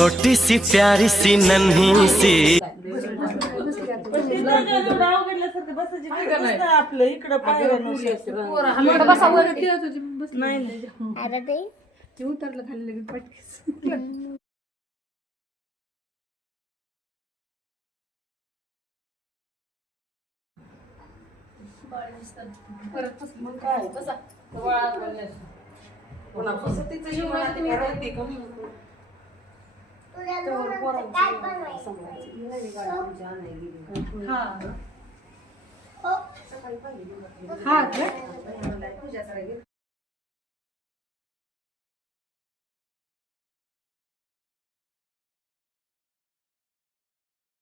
छोटी सी प्यारी सी नन्ही सी आपलं इकडं ते उतरलं खाली लगेच पटकेस. परत मग काय बसा हा